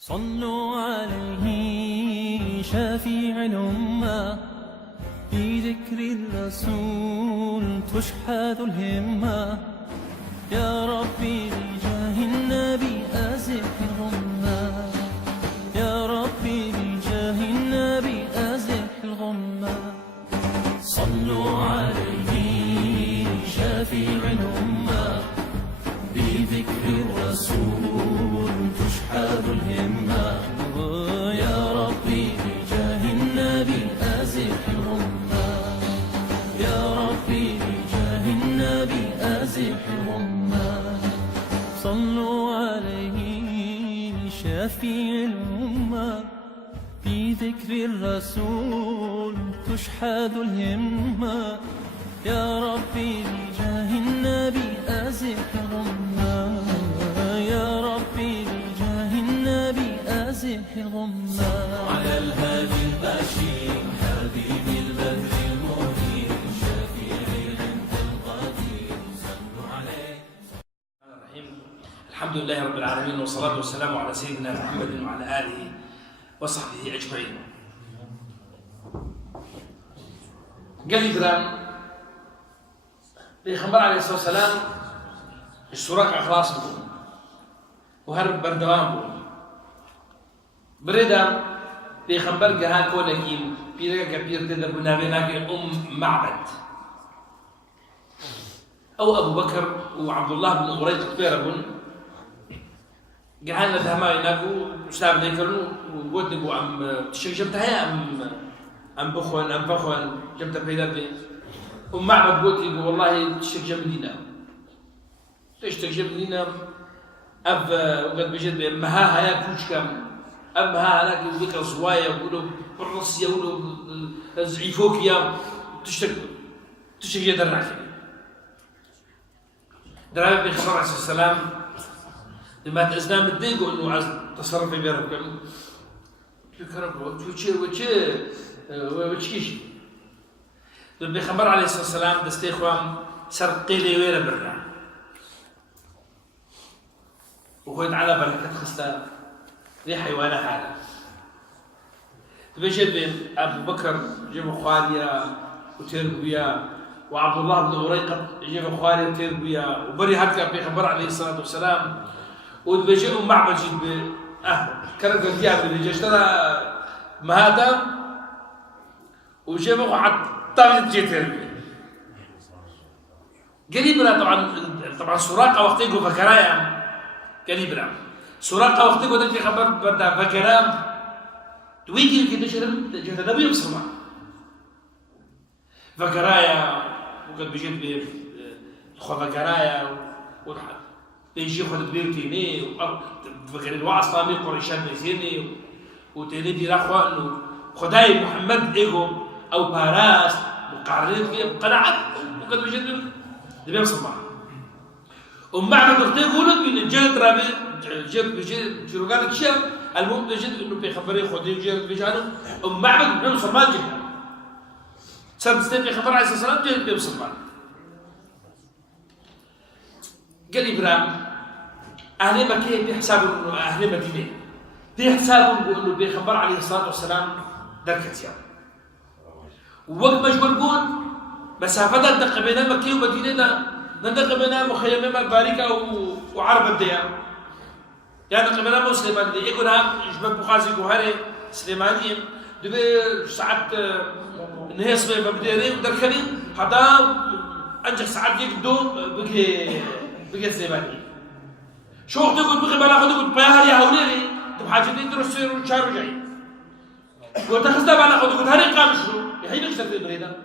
صلوا عليه شافيع الأمة، بذكر الرسول تشحذ الهمة. يا ربي بجاه النبي أزح الغمة، يا ربي بجاه النبي أزح الغمة. صلوا عليه شافيع الأمة، بذكر الرسول تشحذ الهمة. يا ربي بجاه النبي أزح الغمة، يا ربي بجاه النبي أزح الغمة. صلوا عليه شافيع الأمة، بذكر الرسول تشحذ الهمة. يا ربي بجاه النبي أزح الغمة، يا ربي بجاه النبي أزح الغمة. على الهادي البشير حبيب البدر المنير، شفيع العند القدير، صلوا عليه. الحمد لله رب العالمين، والصلاة والسلام على سيدنا محمد وعلى آله وصحبه أجمعين. قال لي پیغمبر علیه السلام اشتراک اخلاص بود و هر بردوام بود. بريدا پیغمبر جهان كونكين بيرجع كبير ده بنابينا معبد أو أبو بكر وعبد الله بن أريج كبيرهم جهان لدهما يناقو سلام ذكرون وودنبو أم جمتها أم بخون جمتها بيدا ومعبد قلت لي والله تشتك جنبنا تشتك جنبنا أب وقد بجد مها هيا كوش كم أب مها هناك يقولك الزوايا يقولوا بالرصية يقولوا زعيفوكيا تشتك جدا راكي درابي بن خبر عليه السلام لما تأزنا مديقوا إنه عايز تصرف بينكم فكركم وشيش البيغمبر عليه الصلاة والسلام دستي خوام سر قيلي ويرا برا وخويت على بركة خستا ذي حيوانة حالة تبجد بين أبو بكر جيب خواليا وتربيا وعبد الله بن أريقط جيب خواليا وتربيا وبري هكا البيغمبر عليه الصلاة والسلام وتبجد معبد جيب كانت الدياب اللي جشتنا مهاتا وجيب خواليا طبعا جيت قريبنا طبعا سراقه وقتيكو فكرايا قريبنا سراقه وقتيكو تجي خبر بردا فكرام تويجي كده شرم جهه النبي بصمه فكرايا وقد بيجي خو فكرايا بيجي خو بيرتيني فكر الوعص طامي قريشان بيزيني وتاني دي راخوا انه خداي محمد ايجو أو باراس مقارنين فيها قناعات وقد بجد نبي صباح ومعنى قلت يقولون إن الجلد رابي جلد بجد جروقات الشيء المهم بجد إنه بيخبري خدي جلد بيجانو ومعبد بنو صرمان جدا سنة سنة بيخبر عليه الصلاة والسلام جلد بنو صرمان قال إبراهيم أهل مكة بيحسابوا إنه أهل مدينة بيحسابوا إنه بيخبر عليه الصلاة والسلام دركت يوم ووقت مجبور قول مسافة ندق بين مكة ومدينة ندق بين مخيمة باركة وعرب الديار يعني ندق بين مسلمان دي يكون هم جبل بخازي كوهري سليمانيين دبي ساعات نهيص ببديري ودركني هذا أنجح ساعات يقدو بقي سليماني شو تقول بقي بلا خذ تقول بيهر يا هوليري تبغى حاجة تدرس وشارو جاي وتخزنا بلا خذ تقول هري قام شو هي نقدر نبريدها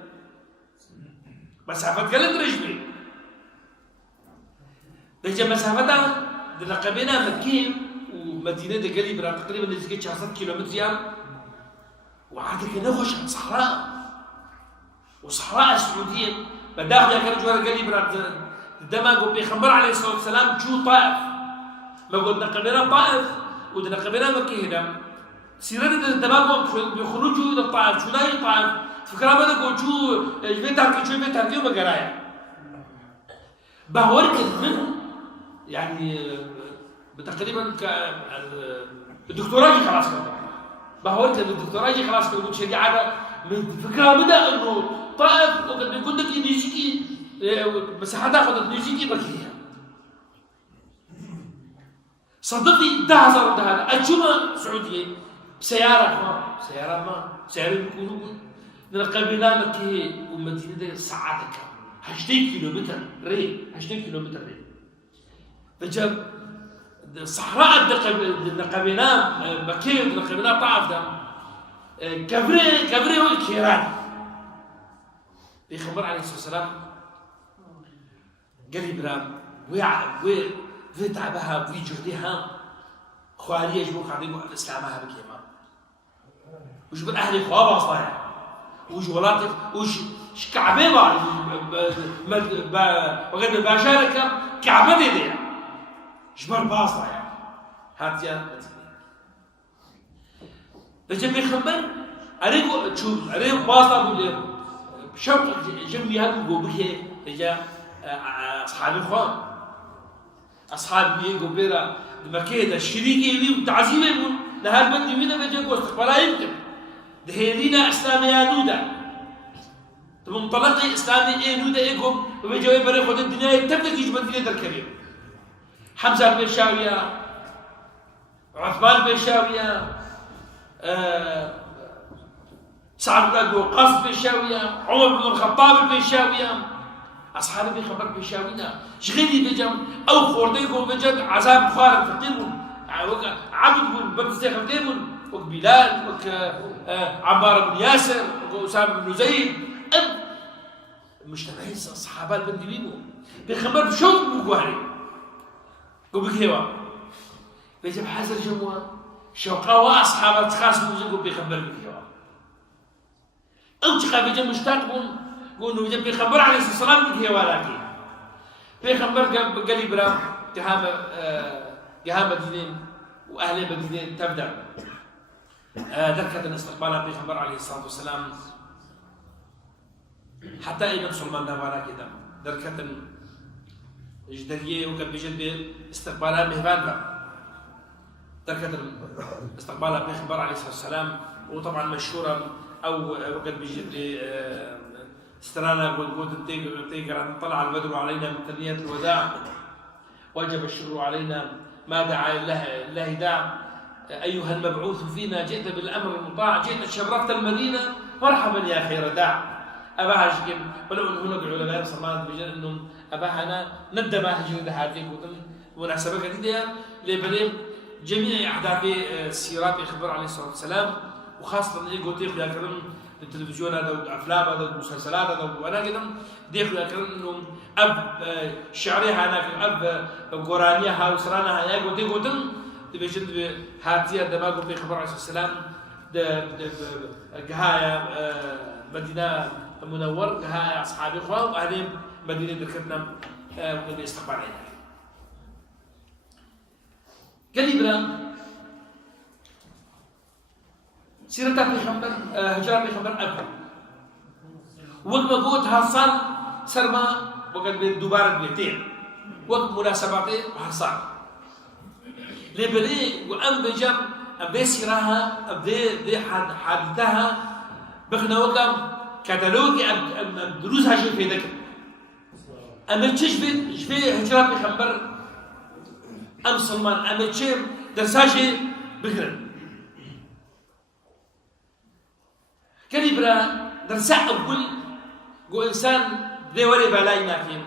مسافة قلت رجبي بيجي مسافتها لقبنا مكة ومدينة قريبة تقريبا نزكت 10 كيلومتر يام وعاد كنا نخش صحراء وصحراء السعودية بداخل يا كان جوار قريبة دما بيخبر عليه الصلاة والسلام جو طائف ما قلنا قبنا طائف ودنا قبنا مكة هنا سيرنا الدماغ بيخرجوا إلى الطائف شو لا طائف فكرة ما نقول شو بيتها شو بيتها كيوم قراية بهورك منهم يعني بتقريبا الدكتوراجي خلاص كده بحاول كده الدكتوراجي خلاص كده يقول شريعة من فكرة بدأ إنه طائف وقد بيكون لك نيجيكي مساحتها أخذت نيجيكي بكيها صدقني ده هزار ده هذا الجمعة سعودية سيارة بيكونوا من القبيلة مكية والمدينة دي ساعاتك 20 كيلومتر ري 20 كيلومتر ري فجاب صحراء القبيلة مكية القبيلة طائف ده كبري هو الكيران بيخبر عليه الصلاة والسلام قال إبراهيم وي تعبها وي جهدها خواري يجبوك عديقوا الإسلامها بكيما وجبت أهلي خوابها صايا وش ولاتك وش كعبة وقد باشارك كعبة دي جبر باصة يعني هاتيا لجن بيخبر أريكو تشوف أريكو باصة بشوق جنبي هذا بوبيه رجع أصحاب إخوان أصحاب بيجوا بيرا المكيدة الشريكي بيجوا تعزيمه يقول لهذا بدي مين بيجوا استقبالها يمكن دهيرينا إسلامي نودا تبغى منطلقي إسلامي إيه نودا إيكم وبيجوا يبرر خد الدنيا تبدأ تيجي مدينة الكبير حمزة البيشاوية عثمان البيشاوية سعد بن أبي وقاص البيشاوية عمر بن الخطاب البيشاوية أصحابي بيخبر بيشاوينا شغلي بيجم أو خورديكم بيجم عذاب خارج فقيرهم عبد بن بكر خلديمون وك بلال وك عمار بن ياسر وك أسامة بن زيد مجتمعين الصحابة البندبيبو بيخبر بشوق بقواري وبكيوا بيجم حزر جموا شوقا وأصحابه تخاصموا وزيقوا بيخبر بكيوا أو تخاف بيجم مشتاقون قولوا جنبي خبر عليه الصلاة والسلام هي ولاكي في خبر قال إبراهيم جهام مدينين وأهل مدينين تبدأ دركة استقبالها في خبر عليه الصلاة والسلام حتى أي مسلمان ده ولا كده دركة جدرية وكان بجنب استقبالها مهبان دركة استقبالها في خبر عليه الصلاة والسلام وطبعا مشهورة أو وقد بجنب استرانا قلت تيجر طلع البدر علينا من ثنية الوداع وجب الشر علينا ما دعا الله داع أيها المبعوث فينا جئت بالأمر المطاع جئت شرفت المدينة مرحبا يا خير داع أباها شكل ولو أن هناك العلماء صلى الله عليه وسلم أنهم أباها ندم هجر هذه مناسبة جديدة لبلغ جميع أحداث السيرات يخبر عليه الصلاة والسلام وخاصة يقول تيخ يا كرم التلفزيون هذا والافلام هذا والمسلسلات هذا وانا كده ديخ يذكرون انهم اب شعرها هناك اب قرانيها وسرانها يا قلت قلتم تبي جد هاتيا دماغه في خبر عليه السلام جهايا مدينه منور جهايا اصحاب اخوان واهل مدينه ذكرنا من استقبال عليها قال إبراهيم سيرتها بيخبر هجرة بيخبر أبو وقت ما قلت هالصار سرما وقت دوبارة بيتين وقت مناسباتي هالصار لبلي وأم بجم أبدي سيرها أبدي حادثها بخنا وقت كتالوجي أم دروسها شيء في ذكر أما تشبه هجرة بيخبر أم سلمان أما تشبه درساجي بكرة كليبرا درسا أقول جو إنسان ذي ولي بلاي ناكين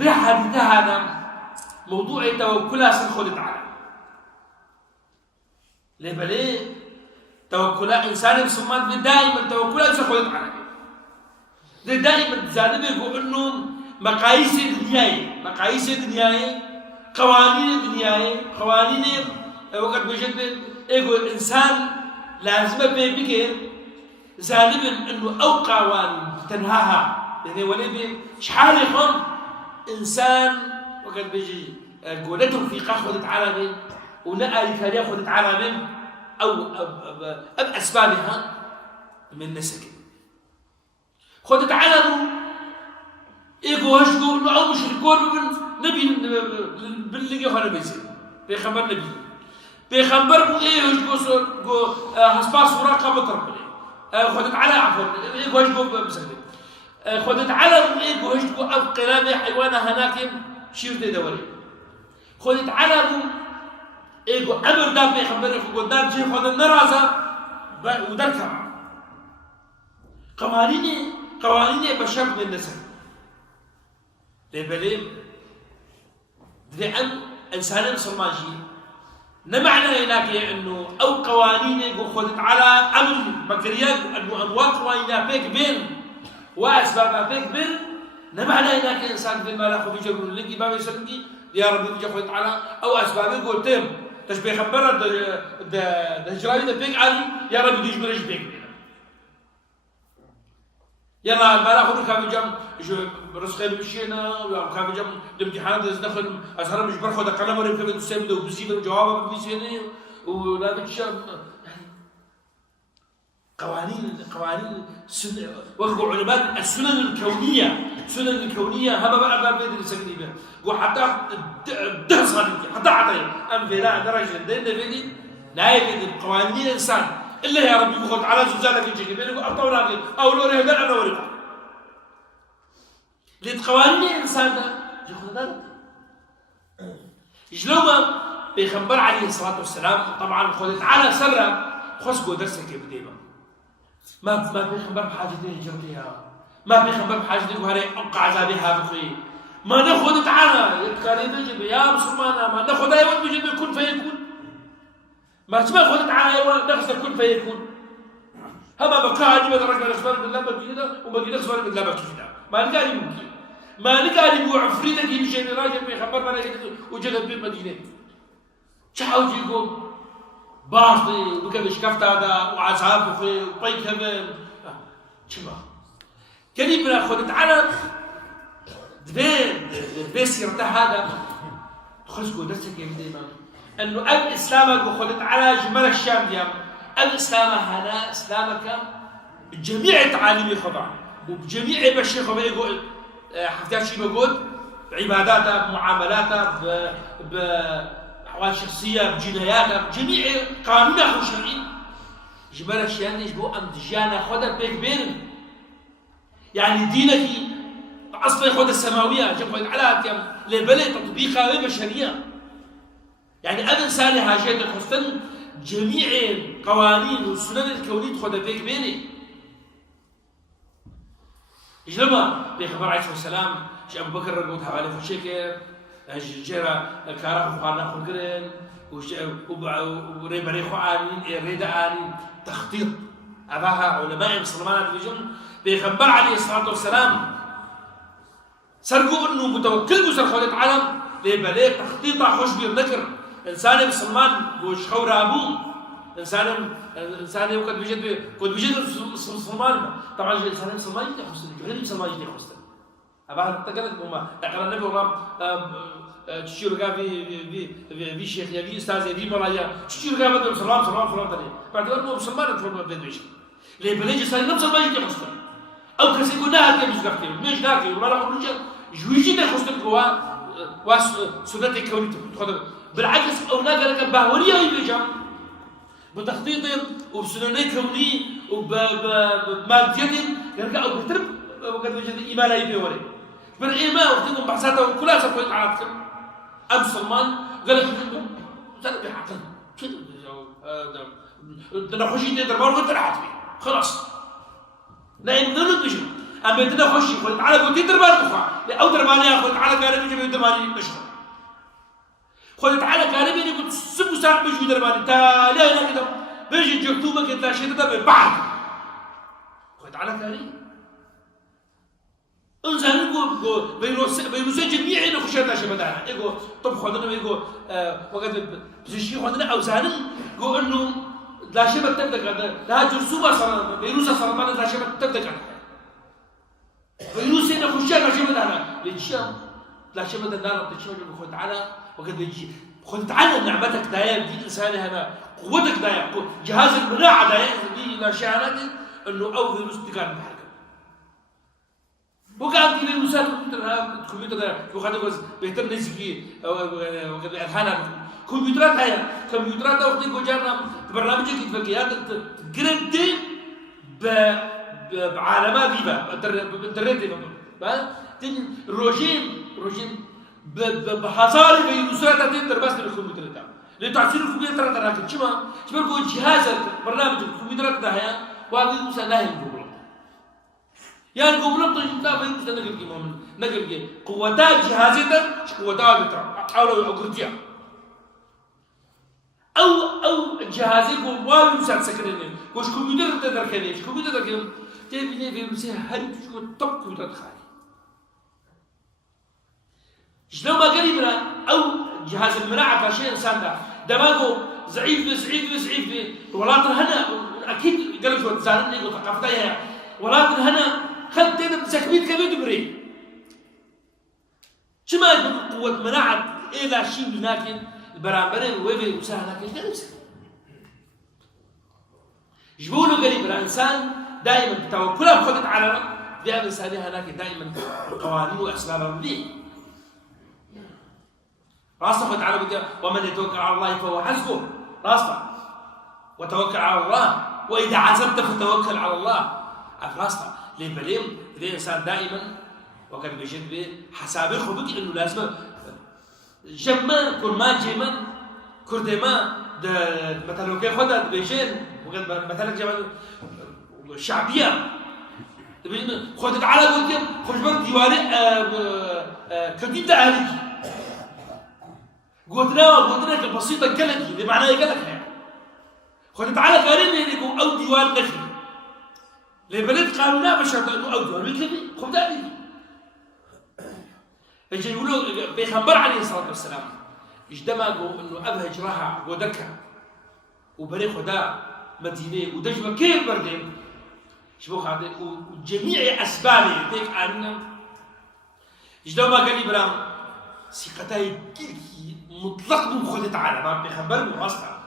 ده حديث هذا موضوع توكلها سنخل تعالى ليه بلي توكلها إنسان مسلمان دائما توكلها سنخل تعالى ده دائما زادة بيقول إنه مقاييس الدنيا قوانين الدنيا قوانين وقت بيجد يقول إنسان لازم بيجي زالبا انه او قوانين تنهاها يعني ولي شحال يخون انسان وقت بيجي قولته في خذت عالمين ونقل كان خذت عالمين او اسبابها من نسك خذت عالم يقول هشكو او مش يقول نبي باللي خلنا بيصير في خبر نبي بيخبر بو إيه وش جو هسبا صورة قبطر بلي خدت على عفوا إيه وش جو بسكت خدت على إيه وش جو أب قلامي حيوانة هناك شير دوري خدت على إيه جو أمر داب بيخبر جو داب شيء خدت نرازة ودركها قوانين بشر من النسل لبلي لأن إنسان مسلمان شيء نمعنى هناك إنه أو قوانين يقول خذت على أمر بكريات إنه أنواع قوانين بيك بين وأسباب بيك بين نمعنى هناك إنسان في المال أخو بيجي يقول لك بابي يسلمني يا ربي بيجي خذت على أو أسباب يقول تم تشبه خبرة ده جرائم ده بيك علي يا ربي بيجي بريش بيك بين يلا المال أخو كافي جم رزقي بمشينا وكافي جم الامتحانات دخل أزهر مش برخد قلم وريم كافي تسمي ده وبسيب الجواب بيسيني ولا بتشم قوانين سنة وقوا علماء السنن الكونية هذا بقى بيد السكنية وحتى دهصل حتى أم في لا درجة دين بيدي لا يفيد قوانين الإنسان إلا يا ربي بخد على زوجاتك الجيل بينك أبطال أو لوري هذا أنا وريك لقوانين الإنسان ده ياخذ ذلك جلوما بيخبر عليه الصلاة والسلام طبعا خذت على سرة خسكو درسك بديما ما بيخبر بحاجته هجرتها ما بيخبر بحاجته وهري أبقى عذابها بخي ما ناخذ على يتكلم يجب يا مسلمان ما ناخذ أيوة بيجي يكون فيكون ما خذت على أيوة ناخذ كن فيكون هما بكاني بدرك الأخبار بالله بجينا وبجينا أخبار بالله بجينا ما نقاري ممكن ما نقاري بو عفريتك يمشي راجل بيخبر ما نجد وجدت بالمدينة شحاو جيكم باطي وكبش كفت هذا وعذاب وخي وطي كمان شما كلمة خذت على دبين سيرته هذا خذ درسك يا ديما انه الاسلام وخذت على جمال الشام ديام الاسلام هذا اسلامك بجميع تعاليم خضع وبجميع بشيء خبا يقول حفتات شي بقول بعباداته بمعاملاته بأحوال شخصية بجناياته بجميع قانونه وشرعي جمال الشام يجبو ام دجانا خذها بيك بين يعني دينك اصلا خذ السماويه جبت على تيم لبلد تطبيقها بشريه يعني أبن سالي هاجيت الحسن جميع القوانين والسنن الكونية تخذ بيك بيني إجلما بيخبر عليه السلام شي أبو بكر رقود حوالي فشيكر جيرا الكارا فقارنا خلقرين وريب ريخو آنين ريدا آنين تخطيط أباها علماء المسلمان الرجل بيخبر عليه الصلاة والسلام سرقوا إنه متوكل بسر خلق عالم ليه تخطيطه خوش بيرنكر إنسان مسلمان وش خور أبوه إنسان وقت بيجد مسلمان طبعا الإنسان مسلمان يجي خمسة غير مسلمان يجي خمسة أباها تقدر هما أقرأ النبي ورام تشير قا في شيخ يبي أستاذ يبي ملايا تشير قا بدل مسلمان تاني بعد ذلك مسلمان تفهم بدل بيش ليه بليج إنسان مسلمان يجي خمسة أو كسي يقول نهار كيف يسقطي مش ناكي وما راح نرجع جويجي ده خمسة كوا وسنة الكونية تخدم بالعكس أولاد لك باورية يبيجا بتخطيط وبسنوني كوني وبمادية يرجع أو بترب وقد وجد إيمان يبي وري بالإيمان وقتكم بحثاته كلها سبقوا عرفتم أم سلمان قال لك ترى بحقن كده تناخشي تقدر ما قلت راحت خلاص لأن نرد بشو أما تناخشي قلت على قلت تربان بخا أو ترباني قلت على كاربي جميع ترباني مشهور خذت على كاربي اللي كنت سبوا ساعة بيجوا درباني تالي أنا كده بيجي جكتوبة كده شيء ده ببعض خذت على كاربي إنسان يقول بيروس جميع إنه خشينا شيء بدانا يقول طب خذنا يقول وقت بيجي خذنا أوزان يقول إنه لا شيء بتبدأ لا جرسوبة صار بيروس صار ما لا شيء بتبدأ بيروس إنه خشينا شيء بدانا ليشام لا شيء بدانا تشوف خذت على وقد بيجي خذت على نعمتك دايم دي إنسان هذا قوتك دايم جهاز المناعة دايم دي لا شيء إنه أو فيروس تكان بحركة وقاعد تجيب المسات الكمبيوتر ده وقاعد يقول بيهتم نسيكي وقد الحالة كمبيوترات هيا كمبيوترات أو خدي كوجانا برنامجك يتفكيات جرندي بعالمات فيفا بإنترنت فيفا روجين بحصاري في مساعدة تقدر بس بالكمبيوتر ده لتعصير الكمبيوتر ده لكن شو بقول جهاز برنامج الكمبيوتر ده هيا وهذا مسألة الجملة يعني الجملة تجيبها في مثلا نقل كيما نقل كي قوتات جهازنا قوتات بتاع أو قرتيا أو جهازك وما مساعد سكرين وش كمبيوتر تقدر كذي كمبيوتر تقدر تبني في مساحة هل شو طب كمبيوتر خالي شلون ما قريب أو جهاز المناعة كشيء إنسان ده دماغه ضعيف ولكن هنا أكيد قالوا شو تزارني وثقافتها ولكن هنا خد تنا مسكبيت كبير بري شو ما يقول قوة مناعة إلى شيء لكن البرامبرين ويبي مساهل لكن ده نفسه جبوله قريب الإنسان دائما توكله خدت على ذئب إنسانها لكن دائما قوانين وأسباب ذي راسخ تعالى بدي ومن يتوكل على الله فهو حسبه راسخ وتوكل على الله وإذا عزمت فتوكل على الله راسخ ليه بليم الإنسان دائما وقد بيجد به حسابه خبك إنه لازم جمع كرمان جيمان كردما ده مثلا كيف خدها بيجين وقد مثلا جمع الشعبية خدت على قديم خرج بر ديواني كديد ده أهلي قلت بسيطة قلقي اللي معناه قلق يعني خدت على قارين يقول أو ديوان نشري لبلد قانونا بشرط أنه أو ديوان مثلي خد أهلي يجي يقولوا بيخبر عليه الصلاة والسلام اجتمعوا أنه أبهج راها ودكها وبريخ ودا مدينة ودجمة كيف بردين شبوخ هذا وجميع أسبابه تيك أننا اجتمعوا قال لي برام سيقتاي كيكي مطلق بمخدت على ما بيخبر مؤسسة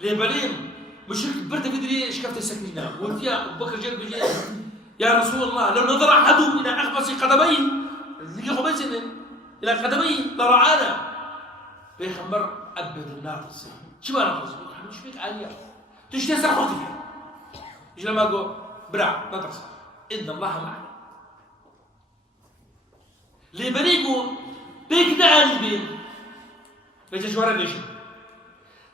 لبلين مشرك برد بدري ايش كفت السكينة قلت يا أبو بكر جل بجي يا رسول الله لو نظر أحدهم إلى أخبص قدميه اللي خبزنا إلى قدميه لرعانا بيخبر أبد الناقص شو ما ناقص مش فيك عالية تشتي سرحتك إيش لما أقول برا لا تقصر إن الله معنا اللي بريقوا بيك دعاني بين بيجي شوارع ليش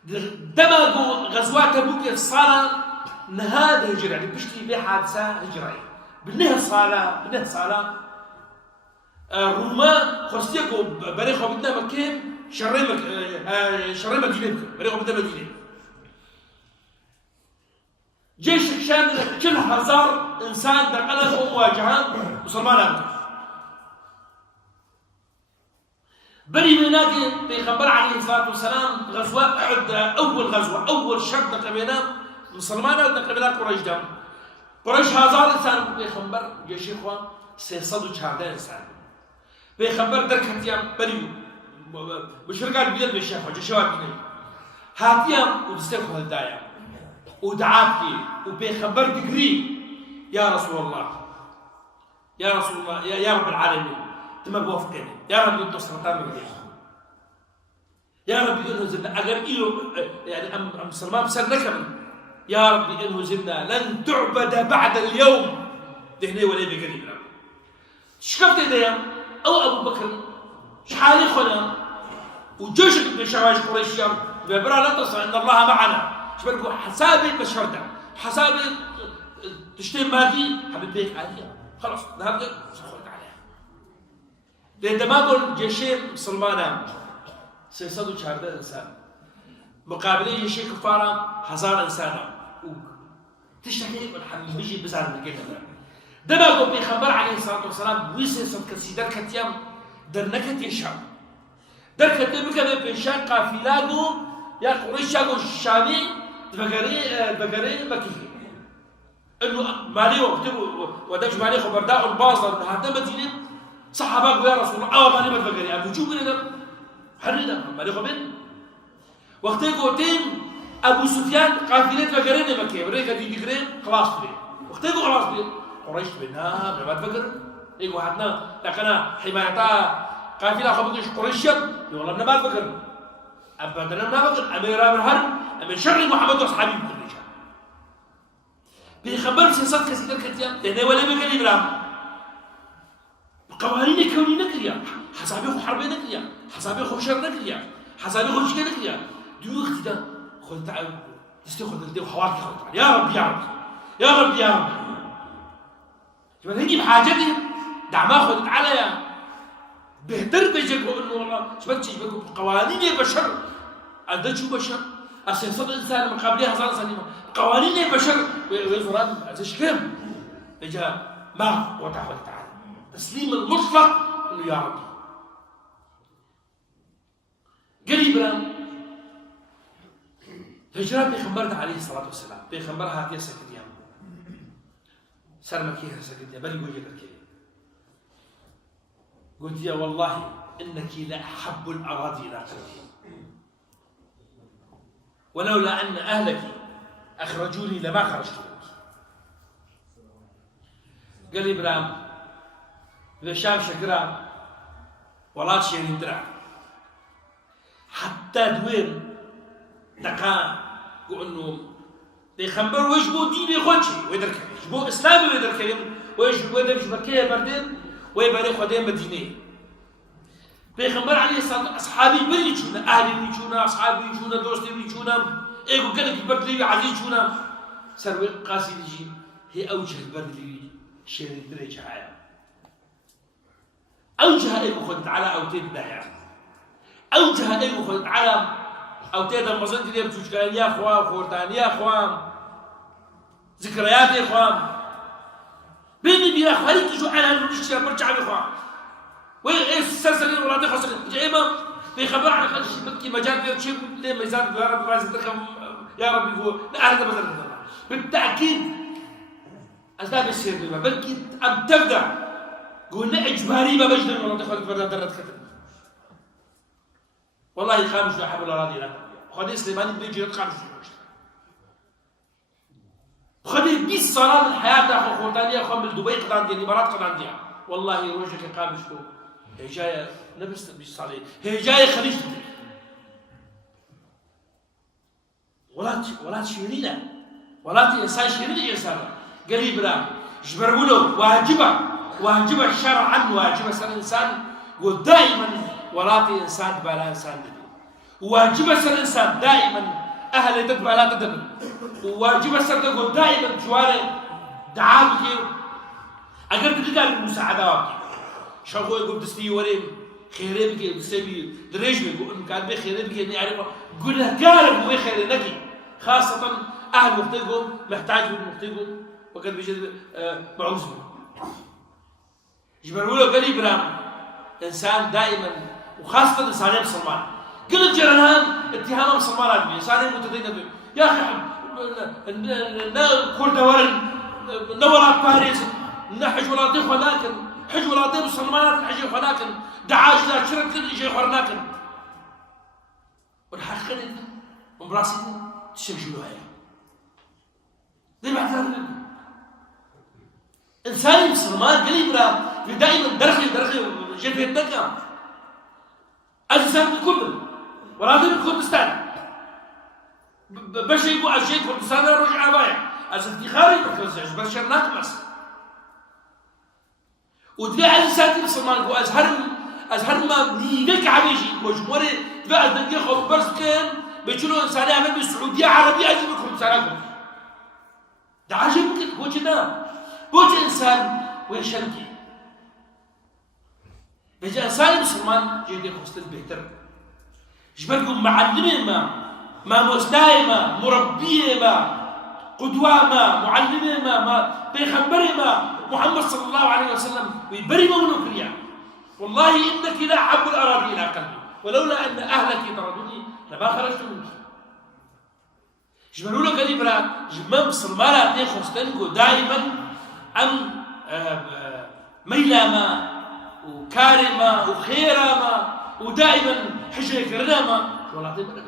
دمجوا غزوات تبوك الصلاة نهاد هجرة يعني بيشتي بيه حادثة هجرية بالنهر صلاة روما خرسيكو بريخو بدنا مكين شري مدينة بريخو بدنا مدينة جيش شامل كل 1000 إنسان دقلهم مواجهات مسلمان بني مناقي بيخبر عليه الصلاة والسلام غزوة أحد أول غزوة أول شرط نقبنا مسلمان ونقبنا قريش دم قريش 1000 إنسان بيخبر جيش إخوة سيصدوا 4 إنسان بيخبر دركة يام بني مشرقات بيد بيشافوا جيشوات بني هاتيام ودستيقوا هالدايا ودعاكي وبيخبر دقري يا رسول الله يا رسول الله يا رب العالمين تمر وافقني يا رب ينتصر تام يا رب انهزمنا اجر إله يعني ام سلمان بسرنكم يا رب انهزمنا لن تعبد بعد اليوم دهني ولا بقريب شكفت ايديا او ابو بكر شحال خنا وجيش من شواش قريش ببرا لا تصل ان الله معنا شبركوا حسابي بشرده حسابي تشتري مادي حبيب بيك عاليه خلاص ذهبت سخرت عليها لان ما قول جيشين مسلمانا سيصدوا 4 إنسان مقابلين جيشين كفارا 1000 إنسان تشتكي والحمد بيجي بزار من كيف ده ما قول بيخبر عليه الصلاه والسلام ويسي صد كسيدر كتيام درنكت يشام دركت بكذا بيشان قافلاقو يا قريش شاقو الشامي بقري مكي انه مالي وقتبوا ودج مالي خبرداء الباصر انه هذا مدينه صحابه يا رسول الله مالي ما بقري ابو جوب لنا حرينا مالي خبن وقتي قوتين ابو سفيان قافله بقري مكي بريك دي دغري خلاص بي وقتي خلاص بي قريش بنا ما بقر اي وحدنا لكن حمايتا قافله خبطش قريش والله ما بقر أبدا ما بقول أمير هر أمير شر محمد وأصحابه بكل رجال بيخبر سياسات كثيرة كتير لأنه ولا بقول إبراهيم قوانين كوني نكريا حسابي حرب نكريا حسابي شر نكريا حسابي شيء نكريا دو اختدا خذ تعال تستخدم الدو حوارك خذ يا رب يا رب يا رب يا رب لما نجي بحاجتي دعما خذ تعالى يا بهدر بيجيكوا انه والله شبكتش يجيكوا قوانين البشر شو بشر السياسات الانسان مقابلها هزار سنه قوانين البشر ويزوران زي كم اجا ما وتعالى تعالى تسليم المطلق انه يا ربي قريبا هجرات بيخبرنا عليه الصلاه والسلام بيخبرها هاتي سكتيام سرمكيها سكتيام بل يقول لك قلت يا والله إنك لأحب الأراضي إلى قلبي ولولا أن أهلك أخرجوني لما خرجت قال لي إبراهيم إذا شاف شكرا ولا تشيرين درع حتى دوين دقا وإنه بيخبر ويجبو ديني خوشي ويدرك يجبو إسلامي ويدرك ويدرك بكيه بردين ويبارك خدين مدينة بيخبر عليه الصلاة أصحابي بيجونا أهلي بيجونا أصحابي بيجونا دوستي بيجونا إيه كان يبرد لي عزيز جونا سروي قاسي لجي هي أوجه البرد لي شيء درجة عام أوجه إيه خد على أو تيد دايع أوجه إيه خد على أو تيد المصنع اللي بتوجه يا أخوان خورتان يا أخوان ذكريات يا أخوان بيني بيا خليك تجوا على المشتري برجع بإخوان وإيه السلسلة ولا تخسر جايبه بيخبر عن خلش بكي مجال بيرشيب ليه ميزان يا رب راز تركم يا رب يقول لا هذا مثلا بالتأكيد أسباب السير بلكي أم تبدأ قلنا إجباري ما بجدر ولا تخلص برد درت كتب والله خامس لا حول ولا قوة إلا بالله خدي سليماني بيجي خامس خدي بيس صلاة الحياة تاخذ خوتانية خم دبي قدام دي الإمارات قدام دي والله روجك قابل شو هي جاية نبس بالصلاة هي جاية خليج ولات شيرينة ولات إنسان شيرين إنسان قريب لا جبروا له واجبة شرعا واجبة سر إنسان ودائما ولات إنسان بلا إنسان واجبة سر إنسان دائما أهل يدب لا تدب واجب سردك دائما جواره دعابك أقرب تلقى المساعدة شغوه يقول دستي وريم خيري بك دستي دريج بيقول إن كان بخيري بك إني أعرفه قل له قارب هو خيري نقي خاصة أهل مختلفهم محتاج من مختلفهم وقد بيجد معوزهم يجبروا له قريب رام إنسان دائما وخاصة إنسانين مسلمان كل الجيران اتهامهم مسلمان إنسانين متدينين يا أخي كل دورن نورات باريس نحج ولا ضيف ولكن حج ولا ضيف مسلمانات الحج ولكن دعاج لا شرك يجي ولكن والحقيقة ومراسي تشجعوا هيا ليه بعد إنسان مسلمان قريب دائما درخي جيب في الدكة أجسام الكل ولا ضيف كردستان باش يقول أشياء كردستان رجع بايع از افتخاري بكرزش بس شرناك بس ودبي عايز ساتي مسلمان كو أزهر ما نيجك عبيجي وجمهوري تبقى الدنيا خو برس كان بيجلو إنساني عمل بالسعودية عربية أجي بكردستان ده عجيب كده هو كده هو إنسان ويشنكي بيجي إنسان مسلمان جيدي خستن بيهتر جبركم معلمين ما مستاي ما مربيه ما قدوة ما معلمه ما بيخبره ما محمد صلى الله عليه وسلم ويبري ونكريا والله إنك لا أحب الأراضي إلى قلبي ولولا أن أهلك طردوني لما خرجت منك جبروا له قريبا جمام صلمالا تي خستنكو دائما أم ميلاما وكارما وخيراما ودائما حجة كرناما والله طيب أنا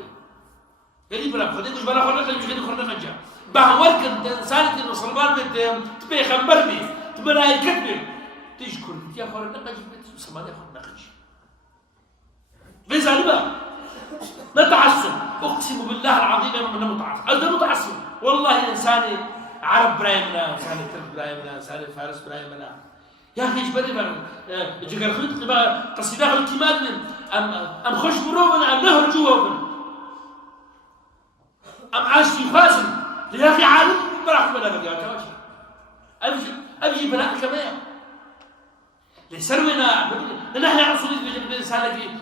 قريبا خديكوش بلا خرنا مش قد خرنا خجا بهورك إنسان إنه صلمان بنت تبي خبرني تبلا يكتب تشكر يا خرنا نقش بنت صلمان يا خرنا نقش بزعل بقى نتعصب، اقسم بالله العظيم انه متعصب، هذا متعصب والله. انساني عرب برايمنا، انساني ترك برايمنا، انساني فارس برايمنا. يا اخي ايش بدي جگر خلط قصيده الكلمات ام خوش بروبن ام نهر جوا ام عاش في خازن يا اخي عالم براح بلا بقى ابجي بلاء كمان لسرونا نحن رسولي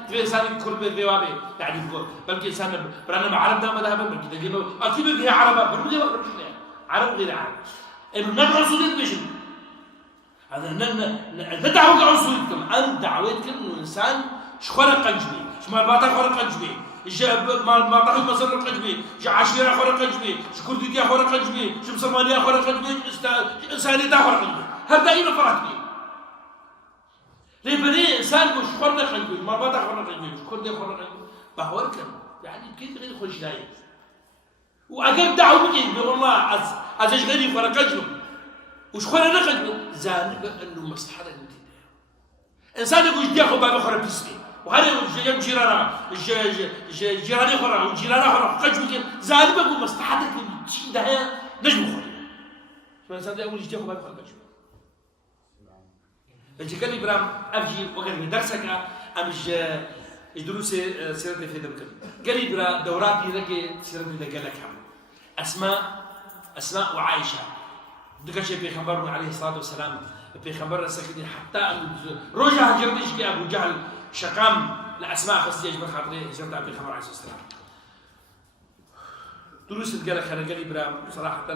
في انسان كل بيوابي يعني بلكي انسان برانا عرب ده مذهب بلكي تجيبه اكيد هي عرب برودي عرب غير عرب انه نحن رسولي بيجن هذا ندعوك رسولكم ان دعوتكم انه انسان شخورة قنجبي شمال باطا خورة قنجبي مال باطا مصر قنجبي عشيرة خورة قنجبي كردية خورة قنجبي مسلمانية خورة قنجبي انسانية خورة قنجبي هذا اين فرحت بيه ليه بني انسان مش خورة قنجبي مال باطا خورة قنجبي كردية خورة قنجبي بحوركم يعني كيف غير خوش دايم واجل دعوة بجي والله عز غيري خورة قنجبي وش خورة قنجبي زانب انه مصلحة انت انسان يقول جدي اخو بابا خورة بسمي وهذا جيرانا جيراني خورا وجيرانا خورا قنجبي زانب اقول مصلحتك شيء ده نجم خوري شو الانسان ده يقول جدي اخو بابا خورة قنجبي الجي قال ابراهيم ابجي وقال درسك امج دروس سيرتي في دمكم قال ابراهيم دوراتي لك سيرتي قال لك اسماء وعائشه دكش بيخبرنا عليه الصلاه والسلام بيخبرنا سكتي حتى رجع هجرتش ابو جهل شقام لاسماء خصيه يجبر خاطري هجرت ابي خبر عليه الصلاه والسلام دروس قال لك انا قال ابراهيم صراحه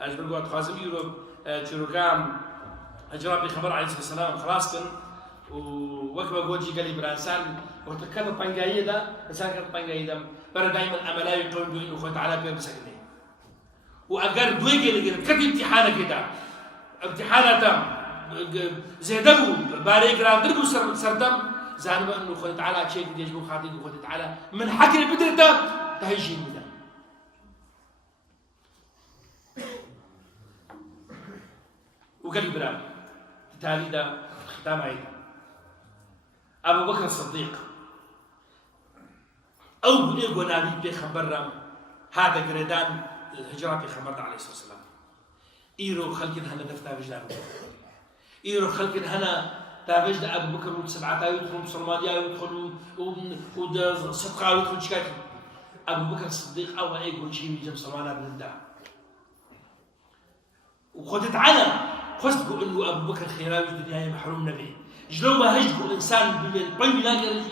اجبر قوات خازم يوروب تشروقام اجرب خبر عليه الصلاه والسلام خلاص كن ووكبه جوجي قال ابراهيم سال وتكلم بانجايه ده انسان كان بانجايه ده برا دائما املاي يقول له اخوه تعالى بيمسكني واجر دويجي كتب امتحانه كده امتحانات زيدبو باري جرام دربو سردم زانب انه اخوه تعالى شيء يجبو خاطي اخوه تعالى من حكي بدرته تهجي منه وقال ابراهيم تالي ده ختام عيد ابو بكر الصديق او بيقول نبي بيخبر هذا جردان الهجرة بيخبر عليه الصلاه والسلام ايرو خلقن هنا دفتا وجدان ايرو خلقن هنا تابجد ابو بكر وسبعه يدخلوا صوماليا ويدخلوا ودا صدقه ويدخلوا شكاك ابو بكر الصديق او يقول شيء يجي صوماليا بالدا وخذت على خذت انه ابو بكر خيراوي الدنيا محروم نبي شلون ما هجكوا انسان بالبيض يلاقي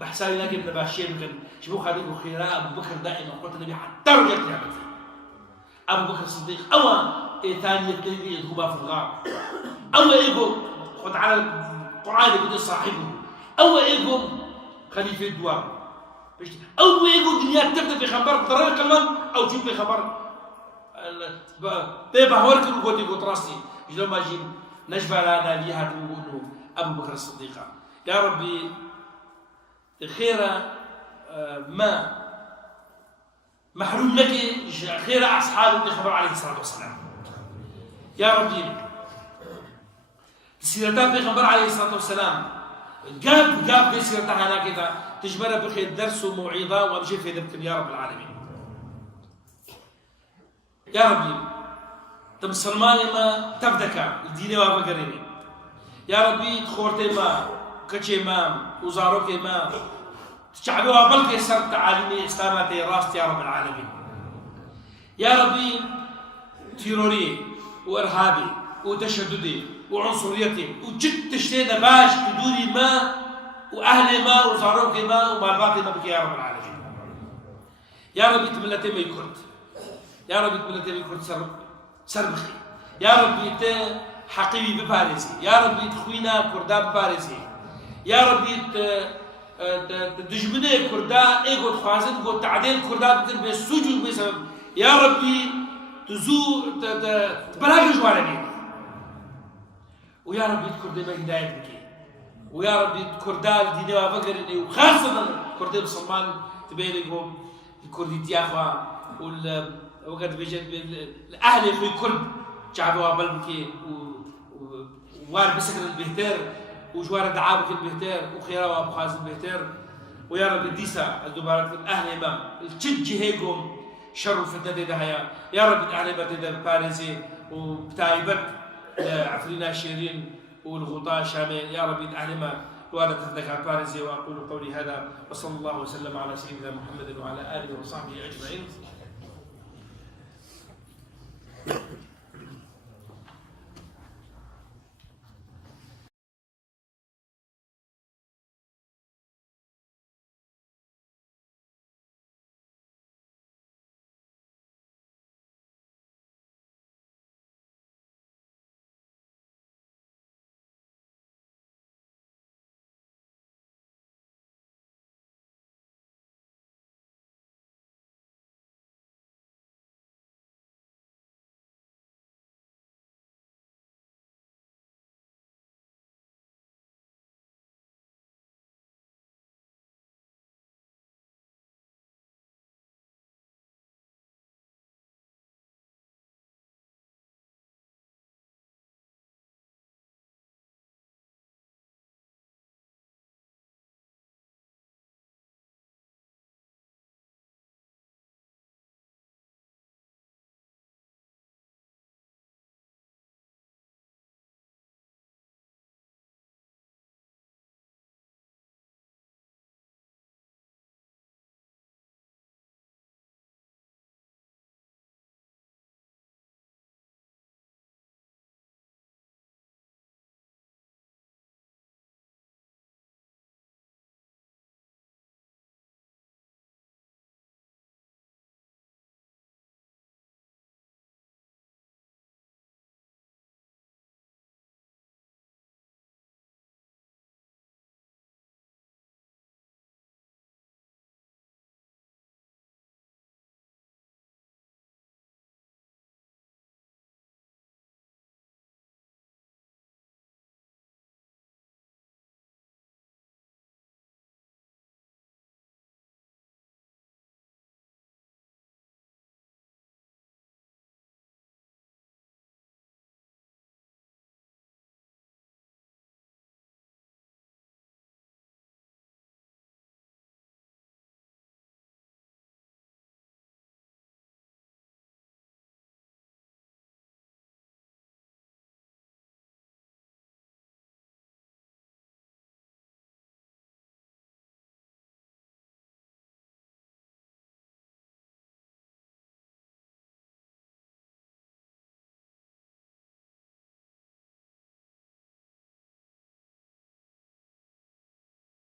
بحساب يلاقي ابن باشير كان شبو خالد خيراء ابو بكر دائما قلت النبي حتى رجعت يعمل ابو بكر الصديق او ثاني الذي يذهب في الغار او يقول خذ على القران يقول صاحبه او يقول خليفه الدوار او يقول دنيا تبدا بخبر ضرر كمان او تجيب بخبر بيبا هورك نقول يقول راسي شلون ما اجيب نجبر انا ليها تقولوا ابو بكر الصديق يا ربي خير ما محروم لك خير اصحابك بخبر عليه الصلاه والسلام يا ربي سيرتها بخبر عليه الصلاه والسلام قاب في سيرتها هنا كذا تجبرها بخير درس وموعظه وامشي في ذمك يا رب العالمين يا ربي تم سلماني ما تبدك الدين وابقريني يا ربي تخورتي ما كتشي ما وزاروكي ما تشعبوها بلكي سر تعاليمي اسلاماتي راست يا رب العالمين يا ربي تيروري وارهابي وتشددي وعنصريتي وجد تشتينا باش تدوري ما واهلي ما وزاروكي ما ومالباتي ما بك يا رب العالمين يا ربي تملتي ما يكرد يا ربي تملتي ما يكرد سربخي يا ربي حقيبي بباريسي يا ربي تخوينا كردا بباريسي يا ربي دجمني كردا ايغو تخازن غو تعديل كردا بكن بسجود بسبب يا ربي تزو تبلاغ جوارني ويا ربي كردا ما هدايتك ويا ربي كردا ديني وافقرني وخاصه كردا بسلمان تبينكم الكردي تياخوا وقت بيجت الاهل في كرد شعبوا بلبكي ووار بسكن البهتر وجوار دعابك البهتر وخيرا وابو خازن البهتر ويا رب ديسا الدبارات الأهل ما التجي هيكم شر فتنة دهيا يا رب الأهل ما تدر بارزي وبتايبت عفرينا شيرين والغطاء شامل يا رب الأهل ما وأنا تذكر بارزي وأقول قولي هذا وصلى الله وسلم على سيدنا محمد وعلى آله وصحبه أجمعين.